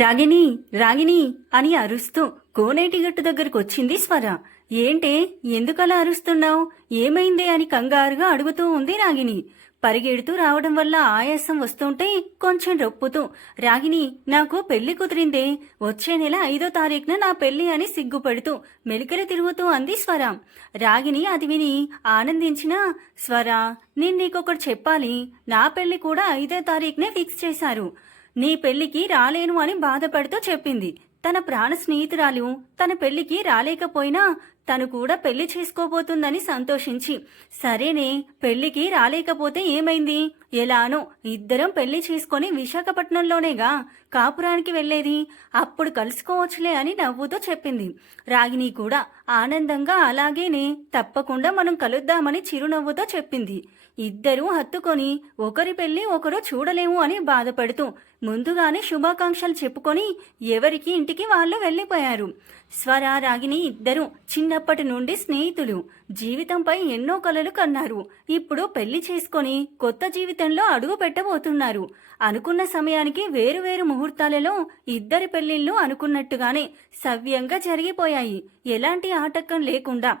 రాగిణి రాగిణి అని అరుస్తూ కోనేటి గట్టు దగ్గరకు వచ్చింది స్వర. ఏంటే ఎందుకలా అరుస్తున్నావు? ఏమైందే అని కంగారుగా అడుగుతూ ఉంది రాగిణి. పరిగెడుతూ రావడం వల్ల ఆయాసం వస్తుంటే కొంచెం రొప్పుతూ రాగిని నాకు పెళ్ళి కుదిరిందే. వచ్చే నెల ఐదో తారీఖున నా పెళ్ళి అని సిగ్గుపడుతూ మెలికలు తిరుగుతూ అంది స్వర. రాగిని అది విని ఆనందించిన స్వర నేను నీకొకటి చెప్పాలి. నా పెళ్ళి కూడా ఐదో తారీఖునే ఫిక్స్ చేశారు. నీ పెళ్ళికి రాలేను అని బాధపడుతూ చెప్పింది. తన ప్రాణ స్నేహితురాలు తన పెళ్ళికి రాలేకపోయినా తను కూడా పెళ్ళి చేసుకోబోతుందని సంతోషించి సరేనే పెళ్ళికి రాలేకపోతే ఏమైంది? ఎలానో ఇద్దరం పెళ్ళి చేసుకొని విశాఖపట్నంలోనేగా కాపురానికి వెళ్ళేది అప్పుడు కలుసుకోవచ్చులే అని నవ్వుతో చెప్పింది. రాగిని కూడా ఆనందంగా అలాగేనే తప్పకుండా మనం కలుద్దామని చిరునవ్వుతో చెప్పింది. ఇద్దరూ హత్తుకొని ఒకరి పెళ్ళి ఒకరు చూడలేము అని బాధపడుతూ ముందుగానే శుభాకాంక్షలు చెప్పుకొని ఎవరికి ఇంటికి వాళ్ళు వెళ్ళిపోయారు. స్వర రాగిని ఇద్దరు చిన్నప్పటి నుండి స్నేహితులు. జీవితంపై ఎన్నో కలలు కన్నారు. ఇప్పుడు పెళ్ళి చేసుకొని కొత్త జీవితంలో అడుగు పెట్టబోతున్నారు. అనుకున్న సమయానికి వేరువేరు ముహూర్తాలలో ఇద్దరి పెళ్ళిళ్ళు అనుకున్నట్టుగానే సవ్యంగా జరిగిపోయాయి. ఎలాంటి ఆటంకం లేకుండా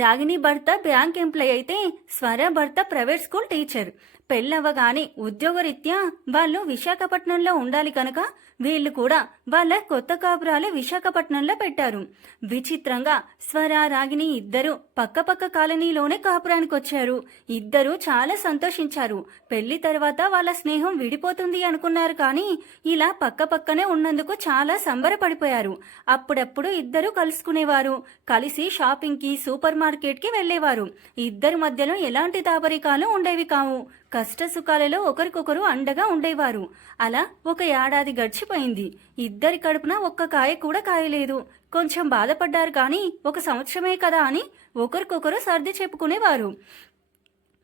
రాగిణి భర్త బ్యాంక్ ఎంప్లాయ్ అయితే స్వర భర్త ప్రైవేట్ స్కూల్ టీచర్. పెళ్ళవగానే ఉద్యోగరీత్యా వాళ్ళు విశాఖపట్నంలో ఉండాలి కనుక వీళ్ళు కూడా వాళ్ళ కొత్త కాపురాలు విశాఖపట్నంలో పెట్టారు. విచిత్రంగా స్వర రాగిని ఇద్దరు పక్కపక్క కాలనీలోనే కాపురానికి వచ్చారు ఇద్దరు చాలా సంతోషించారు. పెళ్ళి తర్వాత వాళ్ళ స్నేహం విడిపోతుంది అనుకున్నారు కానీ ఇలా పక్కపక్కనే ఉన్నందుకు చాలా సంబరపడిపోయారు. అప్పుడప్పుడు ఇద్దరు కలుసుకునేవారు. కలిసి షాపింగ్కి సూపర్ మార్కెట్కి వెళ్ళేవారు ఇద్దరి మధ్యలో ఎలాంటి దాపరికాలు ఉండేవి కావు. కష్ట సుఖాలలో ఒకరికొకరు అండగా ఉండేవారు. అలా ఒక ఏడాది గడిచిపోయింది. ఇద్దరి కడుపున ఒక్క కాయ కూడా కాయలేదు. కొంచెం బాధపడ్డారు కానీ ఒక సంవత్సరమే కదా అని ఒకరికొకరు సర్ది చెప్పుకునేవారు.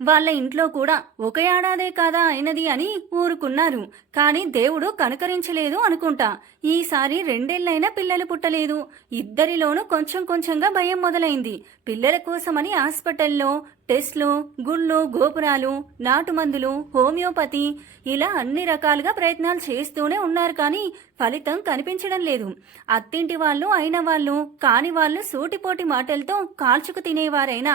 వాళ్ళ ఇంట్లో కూడా ఒక ఏడాదే కాదా అయినది అని ఊరుకున్నారు. కానీ దేవుడు కనకరించలేదు అనుకుంటా. ఈసారి రెండేళ్ళైనా పిల్లలు పుట్టలేదు. ఇద్దరిలోనూ కొంచెం కొంచెంగా భయం మొదలైంది. పిల్లల కోసమని హాస్పిటల్లో టెస్ట్లు గుళ్ళు గోపురాలు నాటుమందులు హోమియోపతి ఇలా అన్ని రకాలుగా ప్రయత్నాలు చేస్తూనే ఉన్నారు కానీ ఫలితం కనిపించడం లేదు. అత్తింటి వాళ్ళు అయిన వాళ్ళు కాని వాళ్ళు సూటిపోటి మాటలతో కాల్చుకు తినేవారైనా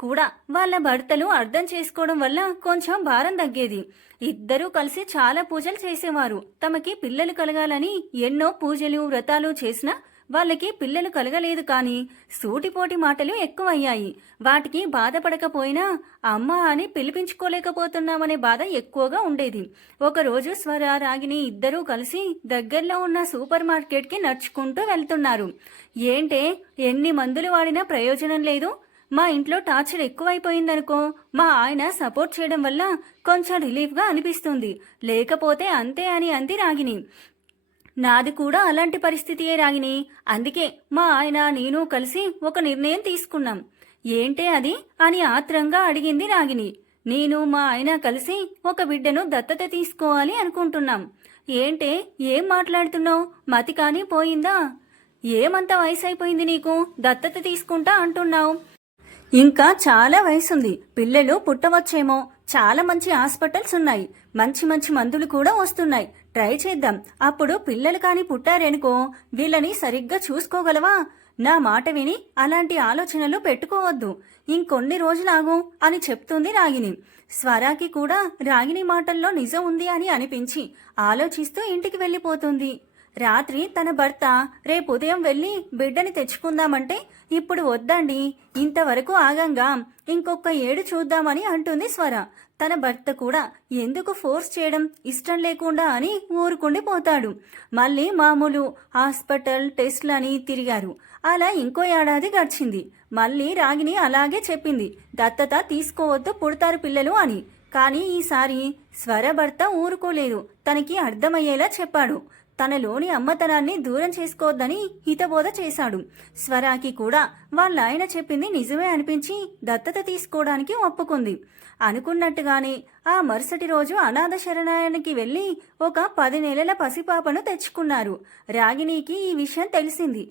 కూడా వాళ్ళ భర్తలు అర్థం చేసుకోవడం వల్ల కొంచెం భారం తగ్గేది. ఇద్దరూ కలిసి చాలా పూజలు చేసేవారు. తమకి పిల్లలు కలగాలని ఎన్నో పూజలు వ్రతాలు చేసినా వాళ్ళకి పిల్లలు కలగలేదు కానీ సూటిపోటి మాటలు ఎక్కువయ్యాయి. వాటికి బాధపడకపోయినా అమ్మ అని పిలిపించుకోలేకపోతున్నామనే బాధ ఎక్కువగా ఉండేది. ఒకరోజు స్వర రాగిని ఇద్దరూ కలిసి దగ్గరలో ఉన్న సూపర్ మార్కెట్కి నడుచుకుంటూ వెళ్తున్నారు. ఏంటే ఎన్ని మందులు వాడినా ప్రయోజనం లేదు? మా ఇంట్లో టార్చర్ ఎక్కువైపోయిందనుకో మా ఆయన సపోర్ట్ చేయడం వల్ల కొంచెం రిలీఫ్గా అనిపిస్తుంది. లేకపోతే అంతే అని అంది రాగిని నాది కూడా అలాంటి పరిస్థితియే రాగిని అందుకే మా ఆయన నేను కలిసి ఒక నిర్ణయం తీసుకున్నాం. ఏంటే అది? అని ఆత్రంగా అడిగింది రాగిని నేను మా ఆయన కలిసి ఒక బిడ్డను దత్తత తీసుకోవాలి అనుకుంటున్నాం. ఏంటే? ఏం మాట్లాడుతున్నావు? మతి కానీ పోయిందా? ఏమంత వయసు అయిపోయింది నీకు? దత్తత తీసుకుంటా అంటున్నావు. ఇంకా చాలా వయసుంది. పిల్లలు పుట్టవచ్చేమో. చాలా మంచి హాస్పిటల్స్ ఉన్నాయి మంచి మంచి మందులు కూడా వస్తున్నాయి. ట్రై చేద్దాం. అప్పుడు పిల్లలు కాని పుట్టారనుకో వీళ్ళని సరిగ్గా చూసుకోగలవా? నా మాట విని అలాంటి ఆలోచనలు పెట్టుకోవద్దు. ఇంకొన్ని రోజులాగు అని చెప్తుంది రాగిని స్వరాకి కూడా రాగిని మాటల్లో నిజం ఉంది అని అనిపించి ఆలోచిస్తూ ఇంటికి వెళ్ళిపోతుంది. రాత్రి తన భర్త రేపు ఉదయం వెళ్ళి బిడ్డని తెచ్చుకుందామంటే ఇప్పుడు వద్దండి. ఇంతవరకు ఆగంగా. ఇంకొక ఏడు చూద్దామని అంటుంది స్వర. తన భర్త కూడా ఎందుకు ఫోర్స్ చేయడం? ఇష్టం లేకుండా అని ఊరుకుండి పోతాడు. మళ్ళీ మామూలు హాస్పిటల్ టెస్ట్లని తిరిగారు. అలా ఇంకో ఏడాది గడిచింది. మళ్ళీ రాగిని అలాగే చెప్పింది. దత్తత తీసుకోవద్దు పుడతారు పిల్లలు అని. కానీ ఈసారి స్వర భర్త ఊరుకోలేదు. తనకి అర్థమయ్యేలా చెప్పాడు. తనలోని అమ్మతనాన్ని దూరం చేసుకోవద్దని హితబోధ చేశాడు. స్వరాకి కూడా వాళ్ళ ఆయన చెప్పింది నిజమే అనిపించి దత్తత తీసుకోవడానికి ఒప్పుకుంది. అనుకున్నట్టుగానే ఆ మరుసటి రోజు అనాథ శరణాలయానికి వెళ్ళి ఒక పది నెలల పసిపాపను తెచ్చుకున్నారు. రాగిణికి ఈ విషయం తెలిసింది.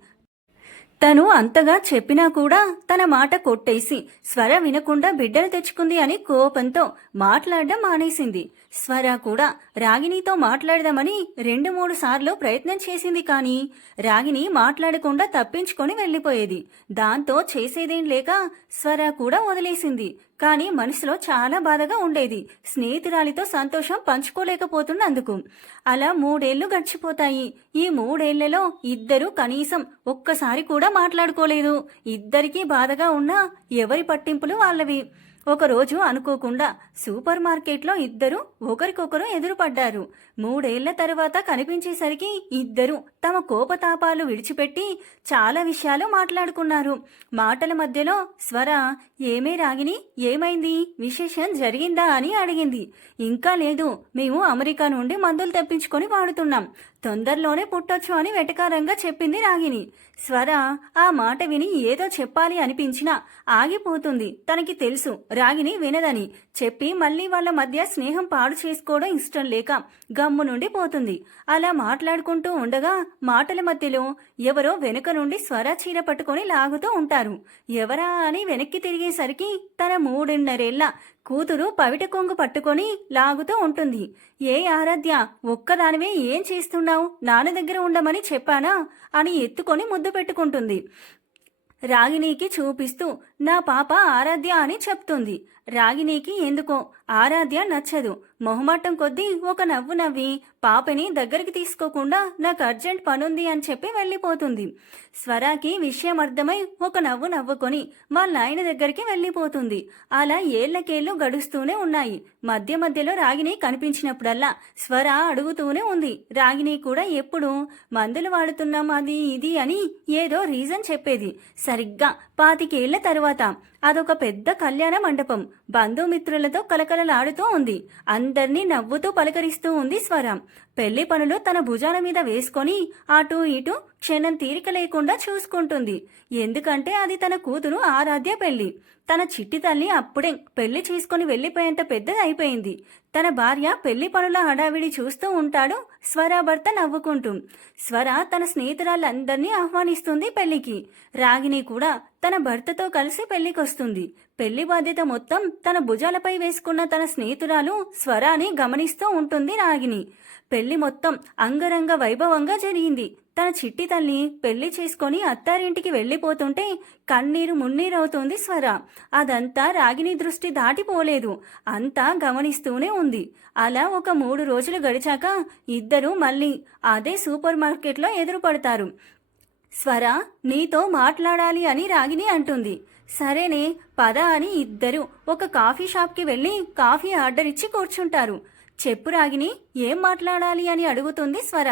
తను అంతగా చెప్పినా కూడా తన మాట కొట్టేసి స్వర వినకుండా బిడ్డను తెచ్చుకుంది అని కోపంతో మాట్లాడడం మానేసింది. స్వర కూడా రాగిణితో మాట్లాడదామని రెండు మూడు సార్లు ప్రయత్నం చేసింది కానీ రాగిణి మాట్లాడకుండా తప్పించుకొని వెళ్ళిపోయేది. దాంతో చేసేదేం లేక స్వర కూడా వదిలేసింది. కానీ మనసులో చాలా బాధగా ఉండేది. స్నేహితురాలితో సంతోషం పంచుకోలేకపోతున్నందుకు. అలా మూడేళ్ళు గడిచిపోతాయి. ఈ మూడేళ్ళలో ఇద్దరు కనీసం ఒక్కసారి కూడా మాట్లాడుకోలేదు. ఇద్దరికీ బాధగా ఉన్నా ఎవరి పట్టింపులు వాళ్ళవి. ఒకరోజు అనుకోకుండా సూపర్ మార్కెట్లో ఇద్దరు ఒకరికొకరు ఎదురుపడ్డారు. మూడేళ్ళ తర్వాత కనిపించేసరికి ఇద్దరు తమ కోపతాపాలు విడిచిపెట్టి చాలా విషయాలు మాట్లాడుకున్నారు. మాటల మధ్యలో స్వర ఏమే రాగిని? ఏమైంది? విశేషం జరిగిందా? అని అడిగింది. ఇంకా లేదు. మేము అమెరికా నుండి మందులు తెప్పించుకొని వాడుతున్నాం. తొందరలోనే పుట్టొచ్చు అని వెటకారంగా చెప్పింది రాగిని. స్వర ఆ మాట విని ఏదో చెప్పాలి అనిపించినా ఆగిపోతుంది. తనకి తెలుసు. రాగిని వినదని. చెప్పి మళ్ళీ వాళ్ళ మధ్య స్నేహం పాడు చేసుకోవడం ఇష్టం లేక గమ్ము నుండి పోతుంది. అలా మాట్లాడుకుంటూ ఉండగా మాటల మధ్యలో ఎవరో వెనుక నుండి స్వర చీర పట్టుకొని లాగుతూ ఉంటారు. ఎవరా అని వెనక్కి తిరిగేసరికి తన మూడున్నరేళ్ళ కూతురు పవిట కొంగు పట్టుకొని లాగుతూ ఉంటుంది. ఏ ఆరాధ్య ఒక్కదానివే ఏం చేస్తున్నావు? నాన్న దగ్గర ఉండమని చెప్పానా? అని ఎత్తుకొని ముద్దు పెట్టుకుంటుంది. రాగిణికి చూపిస్తూ నా పాప ఆరాధ్య అని చెప్తుంది. రాగిణికి ఎందుకో? ఆరాధ్య నచ్చదు. మొహమాటం కొద్దీ ఒక నవ్వు నవ్వి పాపని దగ్గరికి తీసుకోకుండా నాకు అర్జెంట్ పనుంది అని చెప్పి వెళ్ళిపోతుంది. స్వరాకి విషయం అర్థమై ఒక నవ్వు నవ్వుకొని వాళ్ళ ఆయన దగ్గరికి వెళ్ళిపోతుంది. అలా ఏళ్ళకేళ్ళు గడుస్తూనే ఉన్నాయి. మధ్య మధ్యలో రాగిని కనిపించినప్పుడల్లా స్వర అడుగుతూనే ఉంది. రాగిని కూడా ఎప్పుడు మందులు వాడుతున్నాం అది ఇది అని ఏదో రీజన్ చెప్పేది. సరిగ్గా పాతికేళ్ళ తరువాత అదొక పెద్ద కళ్యాణ మండపం. బంధుమిత్రులతో కలకలలాడుతూ ఉంది. అందర్నీ నవ్వుతూ పలకరిస్తూ ఉంది స్వర. పెళ్ళి పనులు తన భుజాల మీద వేసుకొని అటూ ఇటూ క్షణం తీరిక లేకుండా చూసుకుంటుంది. ఎందుకంటే అది తన కూతురు ఆరాధ్య పెళ్ళి. తన చిట్టి తల్లి అప్పుడే పెళ్ళి చేసుకుని వెళ్ళిపోయేంత పెద్దది అయిపోయింది. తన భార్య పెళ్ళి పనుల హడావిడి చూస్తూ ఉంటాడు స్వర భర్త నవ్వుకుంటూ. స్వర తన స్నేహితురాళ్ళందరినీ ఆహ్వానిస్తుంది పెళ్ళికి. రాగిని కూడా తన భర్తతో కలిసి పెళ్ళికొస్తుంది. పెళ్ళి బాధ్యత మొత్తం తన భుజాలపై వేసుకున్న తన స్నేహితురాలు స్వరాని గమనిస్తూ ఉంటుంది రాగిని పెళ్ళి మొత్తం అంగరంగ వైభవంగా జరిగింది. తన చిట్టి తల్లి పెళ్ళి చేసుకొని అత్తారింటికి వెళ్ళిపోతుంటే కన్నీరు మున్నీరవుతోంది స్వర. అదంతా రాగిని దృష్టి దాటిపోలేదు. అంతా గమనిస్తూనే ఉంది. అలా ఒక మూడు రోజులు గడిచాక ఇద్దరూ మళ్ళీ అదే సూపర్ మార్కెట్లో ఎదురుపడతారు. స్వర నీతో మాట్లాడాలి అని రాగిని అంటుంది. సరేనే పద అని ఇద్దరు ఒక కాఫీ షాప్కి వెళ్ళి కాఫీ ఆర్డర్ ఇచ్చి కూర్చుంటారు. చెప్పు రాగిని ఏం మాట్లాడాలి అని అడుగుతుంది స్వర.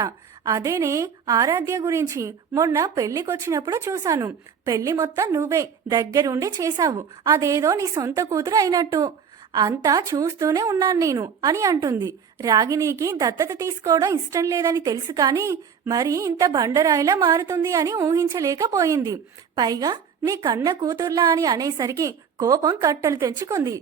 అదేనే ఆరాధ్య గురించి మొన్న పెళ్ళికొచ్చినప్పుడు చూశాను. పెళ్ళి మొత్తం నువ్వే దగ్గరుండి చేశావు. అదేదో నీ సొంత కూతురు అయినట్టు. అంతా చూస్తూనే ఉన్నాను నేను అని అంటుంది. రాగిణికి దత్తత తీసుకోవడం ఇష్టం లేదని తెలుసు కానీ మరి ఇంత బండరాయిలా మారుతుంది అని ఊహించలేకపోయింది. పైగా నీ కన్న కూతుర్లా అని అనేసరికి కోపం కట్టలు తెంచుకుంది.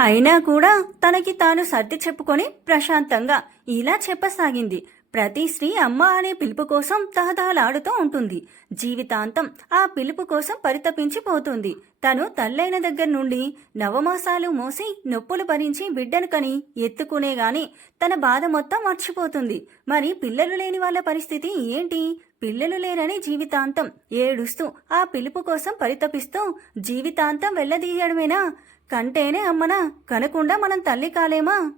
అయినా కూడా తనకి తాను సర్ది చెప్పుకొని ప్రశాంతంగా ఇలా చెప్పసాగింది. ప్రతి స్త్రీ అమ్మ అనే పిలుపు కోసం తహతహలాడుతూ ఉంటుంది. జీవితాంతం ఆ పిలుపు కోసం పరితపించిపోతుంది. తను తల్లైన దగ్గర నుండి నవమాసాలు మోసి నొప్పులు భరించి బిడ్డను కని ఎత్తుకునే గాని తన బాధ మొత్తం మర్చిపోతుంది. మరి పిల్లలు లేని వాళ్ళ పరిస్థితి ఏంటి? పిల్లలు లేరని జీవితాంతం ఏడుస్తూ ఆ పిలుపు కోసం పరితపిస్తూ జీవితాంతం వెళ్ళదీయడమేనా? కంటేనే అమ్మనా? కనకుండా మనం తల్లి కాలేమా?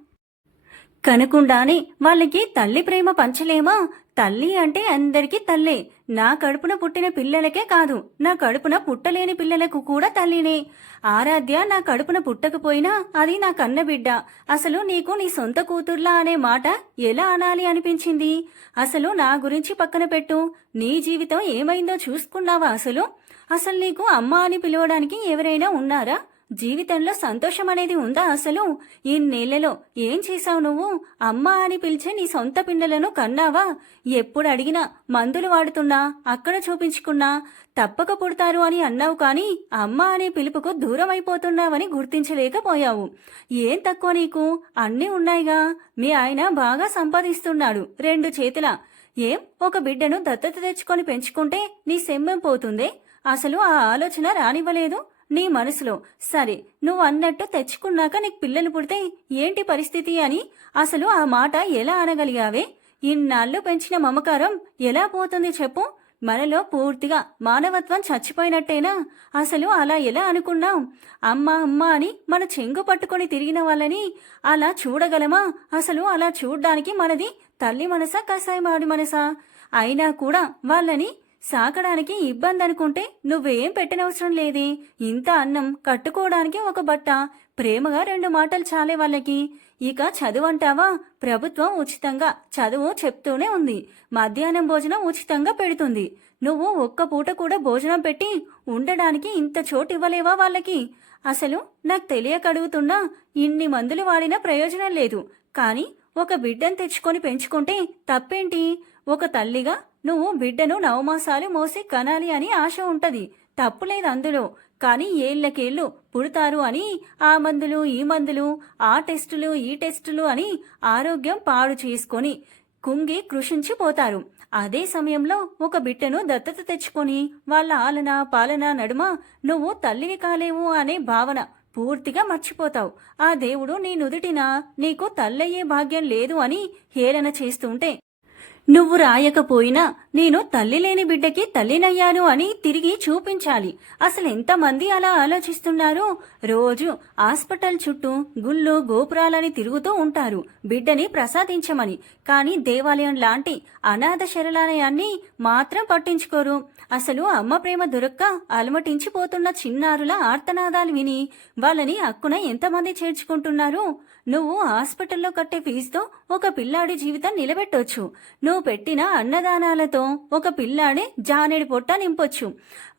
కనకుండానే వాళ్ళకి తల్లి ప్రేమ పంచలేమా? తల్లి అంటే అందరికీ తల్లే. నా కడుపున పుట్టిన పిల్లలకే కాదు నా కడుపున పుట్టలేని పిల్లలకు కూడా తల్లినే. ఆరాధ్య నా కడుపున పుట్టకపోయినా అది నా కన్న బిడ్డ అసలు నీకు నీ సొంత కూతుర్లా అనే మాట ఎలా అనాలి అనిపించింది? అసలు నా గురించి పక్కన పెట్టు. నీ జీవితం ఏమైందో చూసుకున్నావా అసలు? అసలు నీకు అమ్మ అని పిలవడానికి ఎవరైనా ఉన్నారా? జీవితంలో సంతోషం అనేది ఉందా అసలు? ఈ ఏం చేశావు నువ్వు? అమ్మ అని పిలిచే నీ సొంత పిండలను కన్నావా? ఎప్పుడు అడిగినా మందులు వాడుతున్నా అక్కడ చూపించుకున్నా తప్పక పుడతారు అని అన్నావు కానీ అమ్మ అనే పిలుపుకు దూరం అయిపోతున్నావని గుర్తించలేకపోయావు. ఏం తక్కువ నీకు? అన్నీ ఉన్నాయిగా. మీ ఆయన బాగా సంపాదిస్తున్నాడు. రెండు చేతుల. ఏం? ఒక బిడ్డను దత్తత తెచ్చుకొని పెంచుకుంటే నీ సెమ్మెం పోతుందే? అసలు ఆ ఆలోచన రానివ్వలేదు? నీ మనసులో. సరే నువ్వు అన్నట్టు తెచ్చుకున్నాక నీకు పిల్లలు పుడితే ఏంటి పరిస్థితి అని అసలు ఆ మాట ఎలా అనగలిగావే? ఇన్నాళ్ళు పెంచిన మమకారం ఎలా పోతుంది చెప్పు? మనలో పూర్తిగా మానవత్వం చచ్చిపోయినట్టేనా? అసలు అలా ఎలా అనుకున్నాం అమ్మ అమ్మ అని మన చెంగు పట్టుకొని తిరిగిన వాళ్ళని అలా చూడగలమా? అసలు అలా చూడ్డానికి మనది తల్లి మనసా కసాయమాడి మనసా? అయినా కూడా వాళ్ళని సాకడానికి ఇబ్బంది అనుకుంటే నువ్వేం పెట్టనవసరం లేదే. ఇంత అన్నం కట్టుకోవడానికి ఒక బట్ట. ప్రేమగా రెండు మాటలు చాలే వాళ్ళకి. ఇక చదువు అంటావా? ప్రభుత్వం ఉచితంగా చదువు చెప్తూనే ఉంది. మధ్యాహ్నం భోజనం ఉచితంగా పెడుతుంది. నువ్వు ఒక్క పూట కూడా భోజనం పెట్టి ఉండడానికి ఇంత చోటు ఇవ్వలేవా వాళ్ళకి? అసలు నాకు తెలియక అడుగుతున్నా ఇన్ని మందులు వాడినా ప్రయోజనం లేదు. కానీ ఒక బిడ్డను తెచ్చుకొని పెంచుకుంటే తప్పేంటి? ఒక తల్లిగా నువ్వు బిడ్డను నవమాసాలు మోసి కనాలి అని ఆశ ఉంటది. తప్పులేదు అందులో. కానీ ఏళ్ళకేళ్ళు పుడతారు అని ఆ మందులు ఈ మందులు ఆ టెస్టులు ఈ టెస్టులు అని ఆరోగ్యం పాడు చేసుకొని కుంగి కృషించిపోతారు అదే సమయంలో ఒక బిడ్డను దత్తత తెచ్చుకొని వాళ్ళ ఆలన పాలన నడుమ నువ్వు తల్లివి కాలేవు అనే భావన పూర్తిగా మర్చిపోతావు. ఆ దేవుడు నీ నుదుటిన నీకు తల్లయ్యే భాగ్యం లేదు అని హేళన చేస్తుంటే నువ్వు రాయకపోయినా నేను తల్లి లేని బిడ్డకి తల్లినయ్యాను అని తిరిగి చూపించాలి. అసలు ఎంతమంది అలా ఆలోచిస్తున్నారు? రోజు హాస్పిటల్ చుట్టూ గుళ్ళు గోపురాలని తిరుగుతూ ఉంటారు. బిడ్డని ప్రసాదించమని. కానీ దేవాలయం లాంటి అనాథ శరణాలయాన్ని మాత్రం పట్టించుకోరు. అసలు అమ్మ ప్రేమ దొరక్క అలమటించిపోతున్న చిన్నారుల ఆర్తనాదాలు విని వాళ్ళని అక్కున ఎంతమంది చేర్చుకుంటున్నారు? నువ్వు హాస్పిటల్లో కట్టే ఫీజుతో ఒక పిల్లాడి జీవితం నిలబెట్టొచ్చు. నువ్వు పెట్టిన అన్నదానాలతో ఒక పిల్లాడి జానెడి పొట్ట నింపొచ్చు.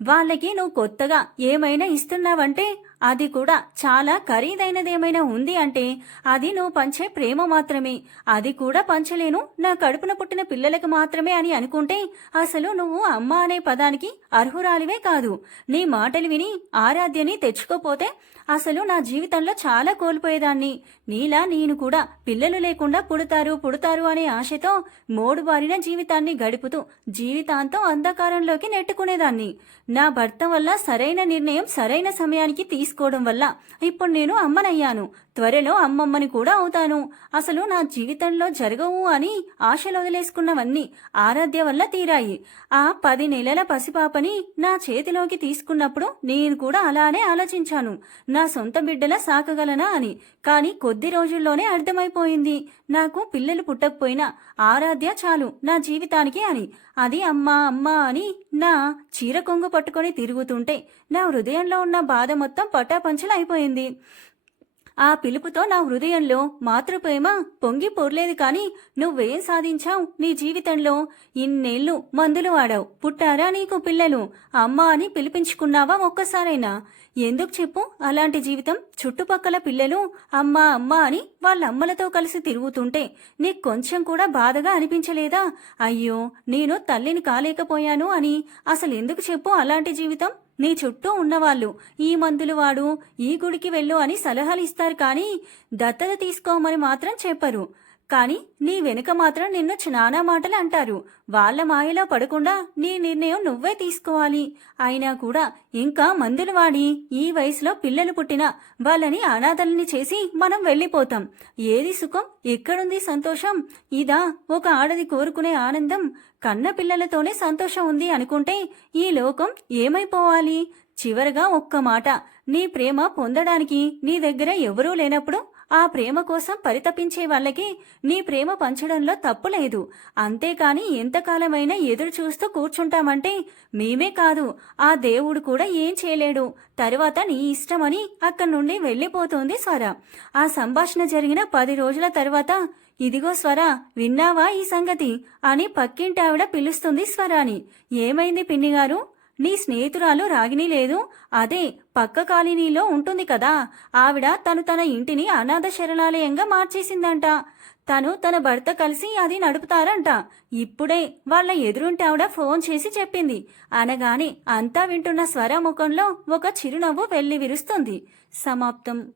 వాళ్ళకి నువ్వు కొత్తగా ఏమైనా ఇస్తున్నావంటే అది కూడా చాలా ఖరీదైనదేమైనా ఉంది అంటే అది నువ్వు పంచే ప్రేమ మాత్రమే. అది కూడా పంచలేను. నా కడుపున పుట్టిన పిల్లలకు మాత్రమే అని అనుకుంటే అసలు నువ్వు అమ్మ అనే పదానికి అర్హురాలివే కాదు. నీ మాటలు విని ఆరాధ్యని తెచ్చుకోపోతే అసలు నా జీవితంలో చాలా కోల్పోయేదాన్ని. నీలా నేను కూడా పిల్లలు లేకుండా పుడతారు పుడతారు అనే ఆశతో మోడుబారిన జీవితాన్ని గడుపుతూ జీవితాంతం అంధకారంలోకి నెట్టుకునేదాన్ని. నా భర్త వల్ల సరైన నిర్ణయం సరైన సమయానికి తీసుకోవడం వల్ల ఇప్పుడు నేను అమ్మనయ్యాను. త్వరలో అమ్మమ్మని కూడా అవుతాను. అసలు నా జీవితంలో జరగవు అని ఆశలు వదిలేసుకున్నవన్నీ ఆరాధ్య వల్ల తీరాయి. ఆ పది నెలల పసిపాపని నా చేతిలోకి తీసుకున్నప్పుడు నేను కూడా అలానే ఆలోచించాను. నా సొంత బిడ్డల సాకగలనా అని. కానీ కొద్ది రోజుల్లోనే అర్థమైపోయింది. నాకు పిల్లలు పుట్టకపోయినా ఆరాధ్య చాలు నా జీవితానికి అని. అది అమ్మా అమ్మా అని నా చీర కొంగు పట్టుకొని తిరుగుతుంటే నా హృదయంలో ఉన్న బాధ మొత్తం పటాపంచలు అయిపోయింది ఆ పిలుపుతో నా హృదయంలో మాతృప్రేమ పొంగి పొర్లేదు కాని నువ్వేం సాధించావు నీ జీవితంలో? ఇన్నేళ్ళు మందులు వాడావు పుట్టారా నీకు పిల్లలు? అమ్మ అని పిలిపించుకున్నావా ఒక్కసారైనా? ఎందుకు చెప్పు? అలాంటి జీవితం చుట్టుపక్కల పిల్లలు అమ్మ అమ్మ అని వాళ్ళ అమ్మలతో కలిసి తిరుగుతుంటే నీకు కొంచెం కూడా బాధగా అనిపించలేదా? అయ్యో నేను తల్లిని కాలేకపోయాను అని అసలు ఎందుకు చెప్పు? అలాంటి జీవితం నీ చుట్టూ ఉన్నవాళ్ళు ఈ మందులు వాడు ఈ గుడికి వెళ్ళు అని సలహాలు ఇస్తారు కానీ దత్తత తీసుకోమని మాత్రం చెప్పరు. కానీ నీ వెనుక మాత్రం నిన్ను నానా మాటలు అంటారు. వాళ్ళ మాయలో పడకుండా నీ నిర్ణయం నువ్వే తీసుకోవాలి. అయినా కూడా ఇంకా మందులు వాడి ఈ వయసులో పిల్లలు పుట్టిన వాళ్ళని అనాథల్ని చేసి మనం వెళ్ళిపోతాం. ఏది సుఖం? ఎక్కడుంది సంతోషం? ఇదా ఒక ఆడది కోరుకునే ఆనందం. కన్న పిల్లలతోనే సంతోషం ఉంది అనుకుంటే ఈ లోకం ఏమైపోవాలి? చివరగా ఒక్క మాట. నీ ప్రేమ పొందడానికి నీ దగ్గర ఎవరూ లేనప్పుడు ఆ ప్రేమ కోసం పరితపించే వాళ్ళకి నీ ప్రేమ పంచడంలో తప్పు లేదు. అంతేకాని ఎంతకాలమైనా ఎదురు చూస్తూ కూర్చుంటామంటే మేమే కాదు ఆ దేవుడు కూడా ఏం చేయలేడు. తరువాత నీ ఇష్టమని అక్కడి నుండి వెళ్ళిపోతుంది స్వర. ఆ సంభాషణ జరిగిన పది రోజుల తర్వాత ఇదిగో స్వర విన్నావా ఈ సంగతి? అని పక్కింటావిడ పిలుస్తుంది స్వరాని. ఏమైంది పిన్నిగారు? నీ స్నేహితురాలు రాగిని లేదు. అదే పక్క కాలనీలో ఉంటుంది కదా. ఆవిడ తను తన ఇంటిని అనాథ శరణాలయంగా మార్చేసిందంట. తను తన భర్త కలిసి అది నడుపుతారంట. ఇప్పుడే వాళ్ళ ఎదురుంటే ఆవిడ ఫోన్ చేసి చెప్పింది. అనగానే అంతా వింటున్న స్వర ముఖంలో ఒక చిరునవ్వు వెళ్ళి విరుస్తుంది. సమాప్తం.